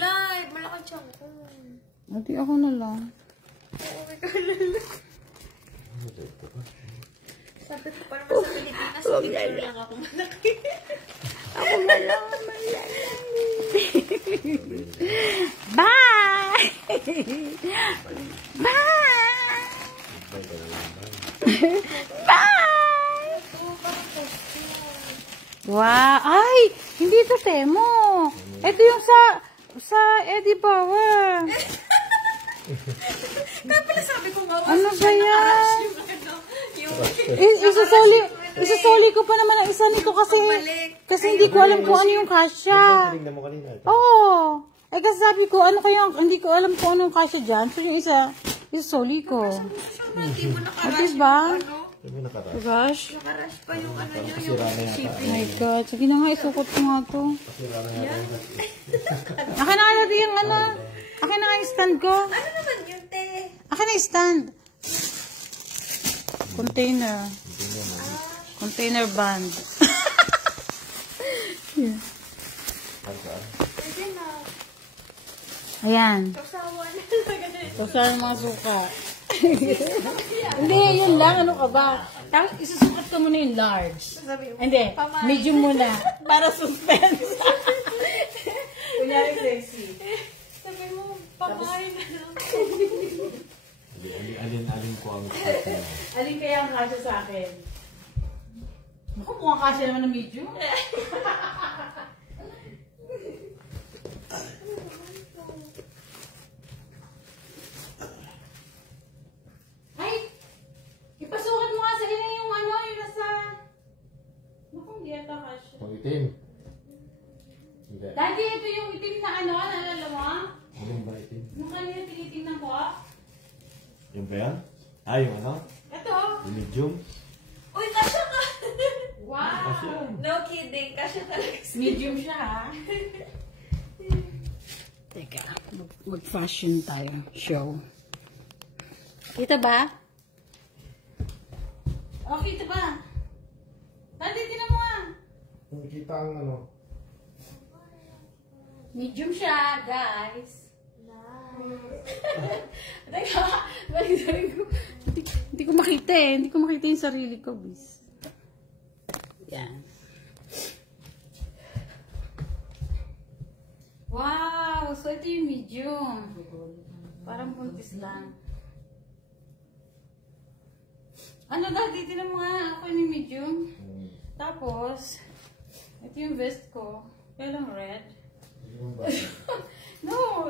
live. Malaki tiyan ko. Ati ako na lang. Oo, ikaw na lang. Sabi ko pa naman sa Pilipinas, picture lang ako malaki. Ako na lang malaki. Bye! Bye! Bye! Wow! Ay! Hindi ito Temo. Ito yung sa Eddie Bauer. Kaya pala sabi ko nga, ano ba yan? Isasoli ko pa naman ang isa nito kasi hindi ko alam kung ano yung kasya. Oo. Eh kasi sabi ko, ano kaya, hindi ko alam kung anong kasya dyan. So yung isa, isasoli ko. Hindi mo At diba? nakarash. Nakarash pa yung ano nyo, yung shipping. Oh my God. Sige na nga, isukot ko nga to. Akin na nga natin yung ano. Akin na nga yung stand ko. Ano naman yun, te? Akin na yung stand. Container. Container band. Yeah. Pwede na. Ayan. Kasawa na. Kasawa mga suka. Hindi, yun lang. Ano ka ba? Tapos isusukat ko muna yung large. Hindi, medium muna. Para suspense. Kunyari sexy. Sabi mo, pamain na lang. Alin ko ang Alin kaya ang kasya sa akin? Naku, mukhang kasya naman ng medium. Ay! Ipasukat mo nga sa ina yung ano, yung nasa... Naku, hindi ata kasya. Ang itim. Hindi. Dati ito yung itim na ano, nalala mo? Alin ba itim? Yung kanina tinitingnan ko. Yung ba yan? Ah, yung ano? Ito. Yung medium? Uy, kasya ka! Wow! No kidding, kasya talaga. Medium siya ha. Teka, mag-fashion tayo. Show. Kita ba? Oh, kita ba? Dati, tinan mo nga. Nakikita ang ano? Medium siya, guys. Teka, balik ko. Hindi ko makita eh. Hindi ko makita yung sarili ko, bis. Yan. Wow! So, ito yung medium. Parang buntis lang. Ano dati, tinan mo nga. Ako yung medium. Tapos, ito yung vest ko. Kaya lang red. No!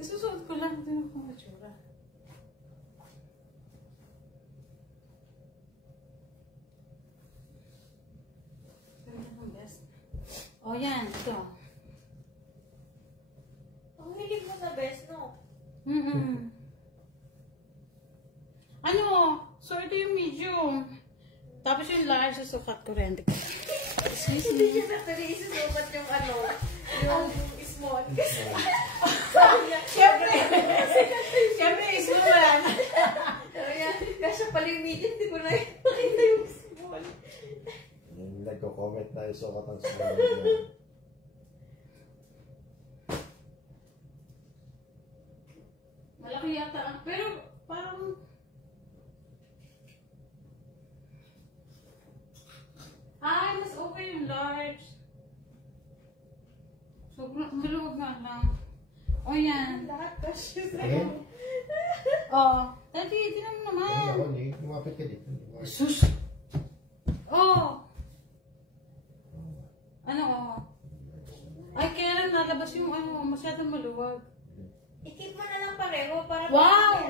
Isusuot ko lang. Tinan ko ang katsura. Oh, yan. Ito. Ang hilig mo sa best, no? Ano? So, ito yung medium. Tapos yung large, susukat ko rin. Hindi siya actually isusukat yung ano, yung small. Siyempre, small lang. Kasya pala yung medium, hindi ko na nakita yung small. Yung nagko-comment na isukat ang small. Malaki yata. Pero, parang... Ay, mas okay yung large. So, maluwag nga lang. O, yan. Lahat kasya sa Ayun. O, dati, tinan mo naman. Ayun ako, hindi. Lumapit ka dito. Sus! O! Ano, o? Ay, kaya lang nalabas yung ano, masyadong maluwag. I-keep mo na lang pareho para... Wow!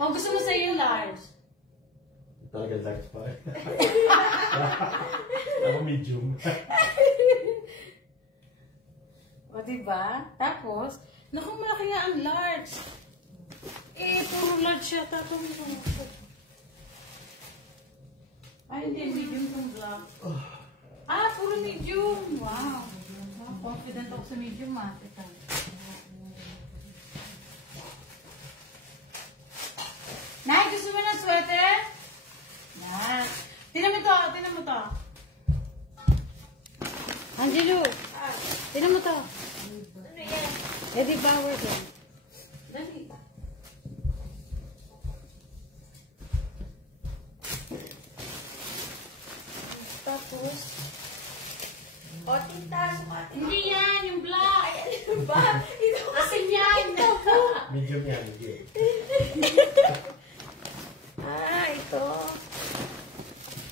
O, gusto mo sa'yo yung large? Talaga large pa eh. Ako medium. O, diba? Tapos, naku, malaki nga ang large. Eh, puro large siya. Tapos, ay, hindi. Medium kong black. Ah, puro medium. Wow. Confident ako sa medium, ah. Teka. Nay, gusto mo ng sweater? Yan. Tinan mo to, tinan mo to. Angelo, Tinan mo to. Ano yan? Eddie Bauer din. Dali. Tapos, o, tinta, sumatin. Hindi yan, yung black. Ano ba? Ito kasi yan. Medium yan, medium. ito.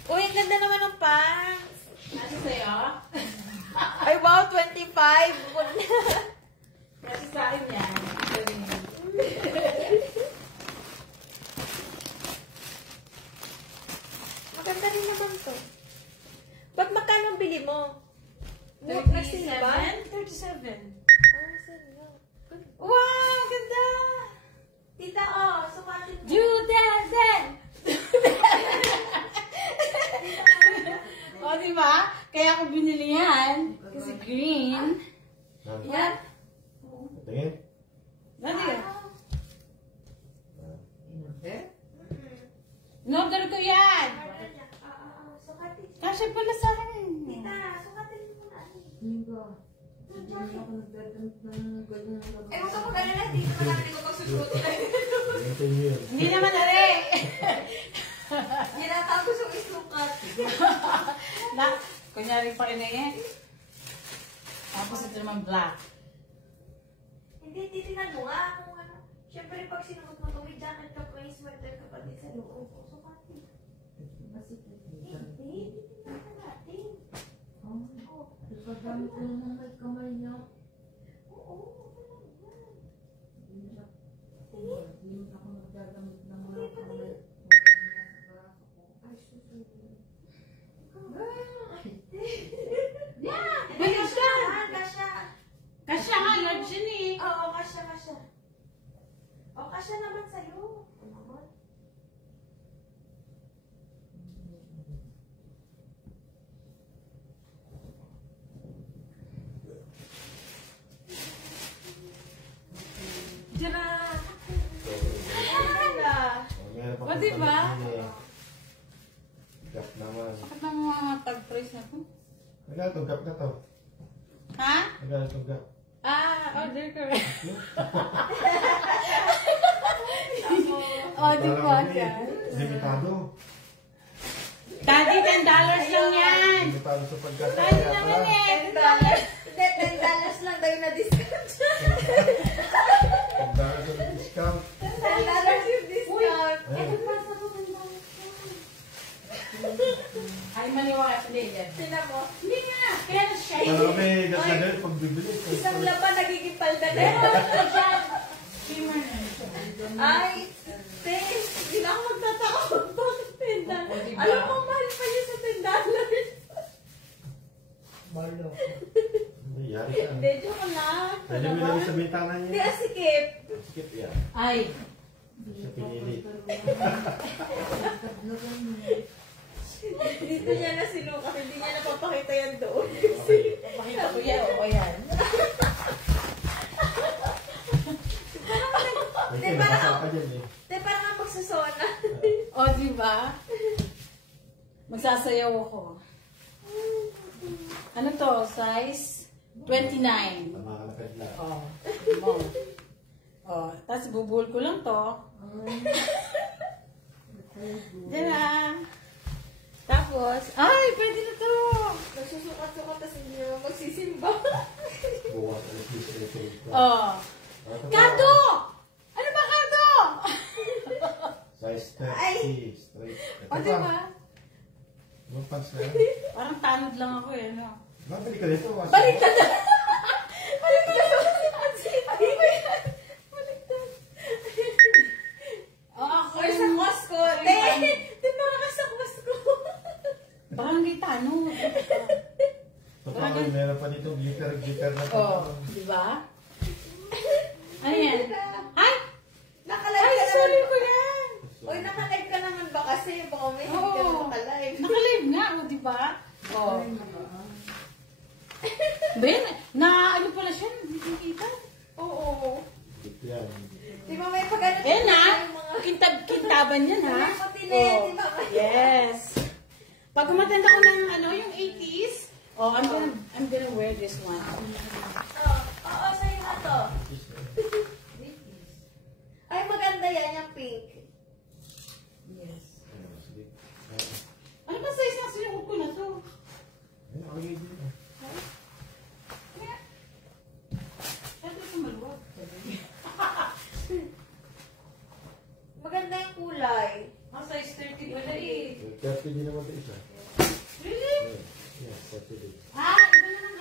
Uy, ang ganda naman ng pants. Ano sa'yo? Ay, wow, 25. Kasi sa akin yan. Maganda rin naman to. Ba't magkano ang bili mo? 37? 37. Wow, ganda! Tita, sumatin mo. Judazen! O, diba? Kaya ako binili yan. Kasi green. Yan. Tingin? Dali. In-order ko yan. Sukatin. Kasi pala sa akin. Tita, sukatin mo na. Eh, kung sa pagkala na, dito na natin ko pagsusuot. Tingin nyo yun. Hindi naman nari. Ginatapos yung isukat. Na, kunyari pa inayin. Tapos ito naman black. Hindi, titignan mo nga kung ano. Siyempre, pag sinuot mo ito, may jacket ka, may sweater ka pa din sa loob. Sukatin. Hindi, titignan ka natin. Paggamit ko naman may kamay niya. Oo, Hindi ako naggagamit ng mga kamay. ay, susunod. Yeah! Kasya! Kasya! Kasi nga, large yun eh. Oo, kasya. O, kasya naman sa'yo. Naman. Diyan na. Meron pa O, diba? Gap naman. Bakit nang mga tag-price na to? Nagala itong gap na to. Ha? Nagala itong gap. Order ko. O, Di ba? Limitado. Daddy, $10 lang yan. Limitado sa pagkat. Daddy naman eh. $10. Hindi, $10 lang daw yung na-discount. Pagdala sa discount. $10 yung discount. Ayun. Ay, maniwala. Hindi, yan. Tinan mo. Hindi nga. Kaya na siya. Kaya kami, nagdadal pag bibili. Isang laban nagiging palda na. Shimmer na siya. Ay, sis, hindi na ako magtatakot. Bakit $10? Alam mo, mahal pa yun sa $10. Mahal na. Mayari ka. Hindi, joke lang. Dali mo lang sa bintana Hindi, niya. asikip. Skip yan. Ay. Siya pinili. Dito niya na sinukat. Hindi niya napapakita yan doon. Pakita ko yan. O yan. Kasi nakasa ka dyan eh. Hindi, parang nga magsusona. O, diba? Magsasayaw ako. Ano to? Size 29. Tama ka na kadla. Oh. Mo. Oh, tapos bubul ko lang to. Diba? Tapos, ay, pwede na to. Nagsusukat-sukat tapos hindi naman magsisimba. Bukas alas 10 electronic ko. Oh. Kado! Ano ba kado? Size 30, Ay! straight. Ito O, diba? Yung pants na yan. Parang tanod lang ako eh, no? Mabili ka dito. Baliktad na! Baliktad na! Baliktad. Oh, ako Or sa Costco. Di parang ka sa Costco. Parang hindi tanod. So, parang meron pa dito glitter na pa. Oh, diba? Ano yan? Ay! Nakalive Ay, ka sorry naman. ko yan! Uy, nakalive ka naman ba kasi? Baka may hindi ka Oo. nakalive. Nakalive nga, o, diba? Oh. Ben, na ano pala siya? Hindi ko kita. Oo. Dito yan. Di ba may pagano? Yan ha, Yung mga... kintaban yan ha. May patinet, Oh, di ba? yes. Pag umatenda ko ng ano, yung 80s, Oh, I'm gonna wear this one. Oo, sa'yo na to. Ay, maganda yan, yung pink. Yes. Ano ba size na sinuot ko na to? Ito ito maluwag. Maganda yung kulay. Ang size 30 wala eh. 30 din naman ito isa. Really? Yeah, 30 din. Ah, iba na lang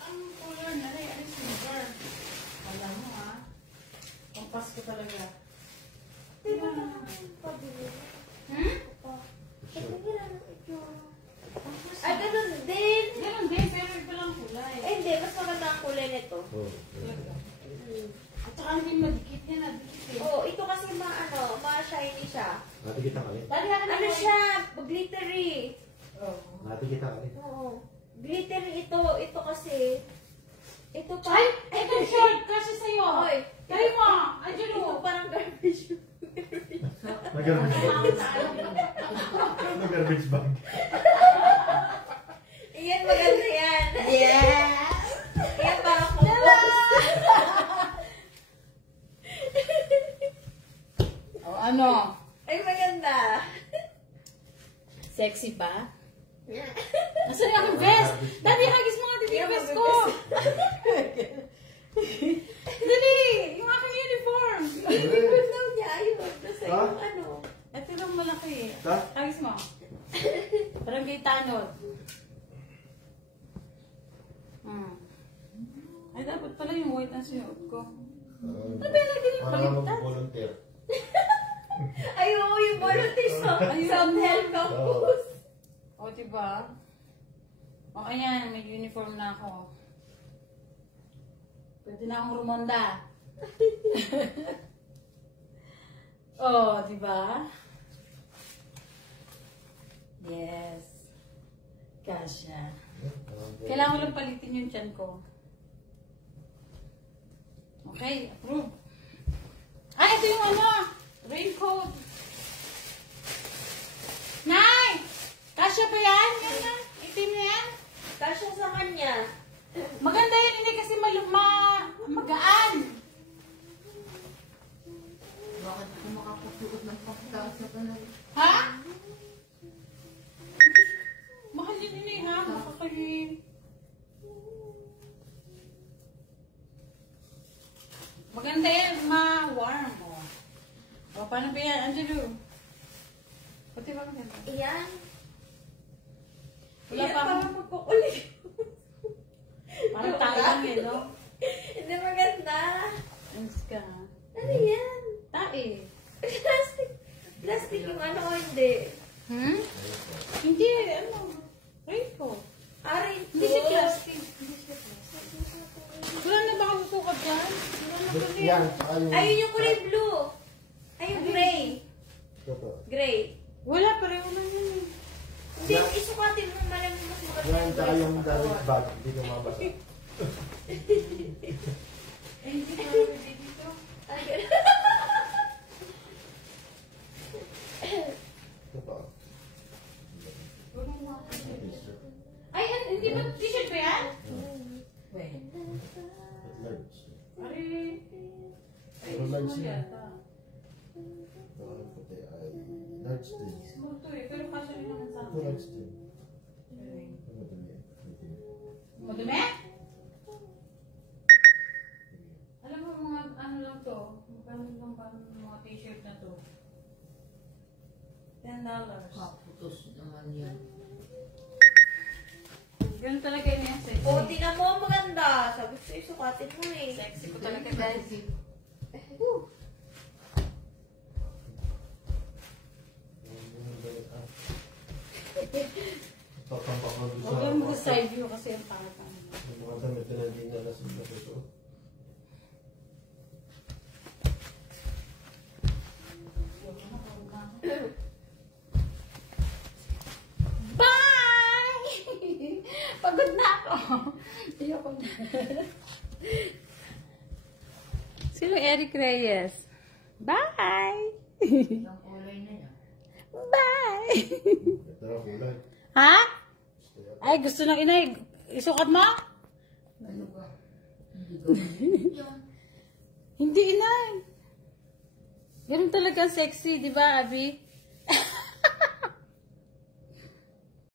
ang color na rin. Ano silver? Alam mo ah. Ang Pasko talaga. Tingnan na naman pabili. Hmm? Tingnan na ng itsura. Ay, ganun din. Ganun din, pero iba lang kulay. Eh, hindi. Mas maganda ang kulay nito. Oh, Talaga. At saka hindi madikit yan, nadikit eh. Oo, ito kasi ma-shiny siya. Nati kita kali. Dali ka na Ano siya? Glittery. Oh. Nati kita kali. Oo. Glittery ito. Ito kasi. Ito pa. Ay! Ito short! Kasi sa'yo! Oy. Kaya mo! Andiyan Ito o! parang garbage. Nag-garbage bag. Nag-garbage bag. Iyan, maganda yan. Yeah! Iyan, parang compost. O ano? Ay, maganda. Sexy ba? Nasaan yung aking vest? Dali, hagis mo nga dito yung vest ko! Dali! Yung aking uniform! Likod daw niya. Ayun, nasa Ha? yung ano. Ito lang malaki eh. Ha? Hagis mo. Parang kay Tanod. Ay, dapat pala yung white ang sinuot ko. Ano ba yung naging Para baliktad? mag-volunteer. Ay, oo, yung volunteer sa self-help campus. O, diba? O, ayan, may uniform na ako. Pwede na akong rumonda. O, diba? Yes. Kasha. Kailangan ko lang palitin yung tiyan ko. Okay, approve. Ah, ito yung ano, raincoat. Nay! Kasya ba yan? Yan na. Itim na yan. Kasya sa kanya. Maganda yan, hindi kasi magaan. Bakit ako makapagsuot ng pagkakas sa kanal? Ha? Mahal din yun eh, ha? Makakayin. Maganda yan, ma-warm. O, paano ba yan, Angelo? Pati ba maganda? Iyan. Wala Iyan, pa akong... parang magkukulit. Parang tayo lang eh, no? Hindi maganda. Anis ka, ha? Ano yan? Tae. Plastic. Plastic yung ano o hindi. Hmm? Hindi, ano? Raincoat. Aray, Hindi siya plastic. Hindi siya plastic. Wala na ba ako susukat dyan? Wala na kasi. Yan, saka yung... Ayun yung kulay blue. Ay, yung gray. Ito. Gray. Wala, pareho lang yun eh. Hindi, isukatin mo malang mas maganda. Yan, saka yung garbage bag. Hindi ko mabasa. Eh, hindi ko pwede dito. Ay, ganun. Ito. Ay, hindi ba t-shirt ba yan? Wait. Large. Ari. Ay, Pero gusto large mo yan. yata. Ito ang puti ay large din. Smooth to eh, pero kasya rin naman sa Ito akin. large din. Ano ito niya? Madumi? Alam mo, mga ano lang to, magkano lang ba mga t-shirt na to? $10. Kaputos naman yan. Ganun talaga yun yan, sexy. O, tinan mo, maganda. Sabi ko sa'yo, sukatin mo eh. Sexy ko talaga guys. Tatambak na doon Huwag lang mo sa side view kasi ang pangit ang yung mga damit na hindi na nasusunod. Bye! Pagod na ako. Ayoko na. Sino Eric Reyes? Bye! Ang kulay na yan. Bye! Ito na kulay. Ha? Ay, gusto ng inay. Isukat mo? Ano ka? Yung, Hindi, inay. Ganun talaga sexy, di ba, Abby?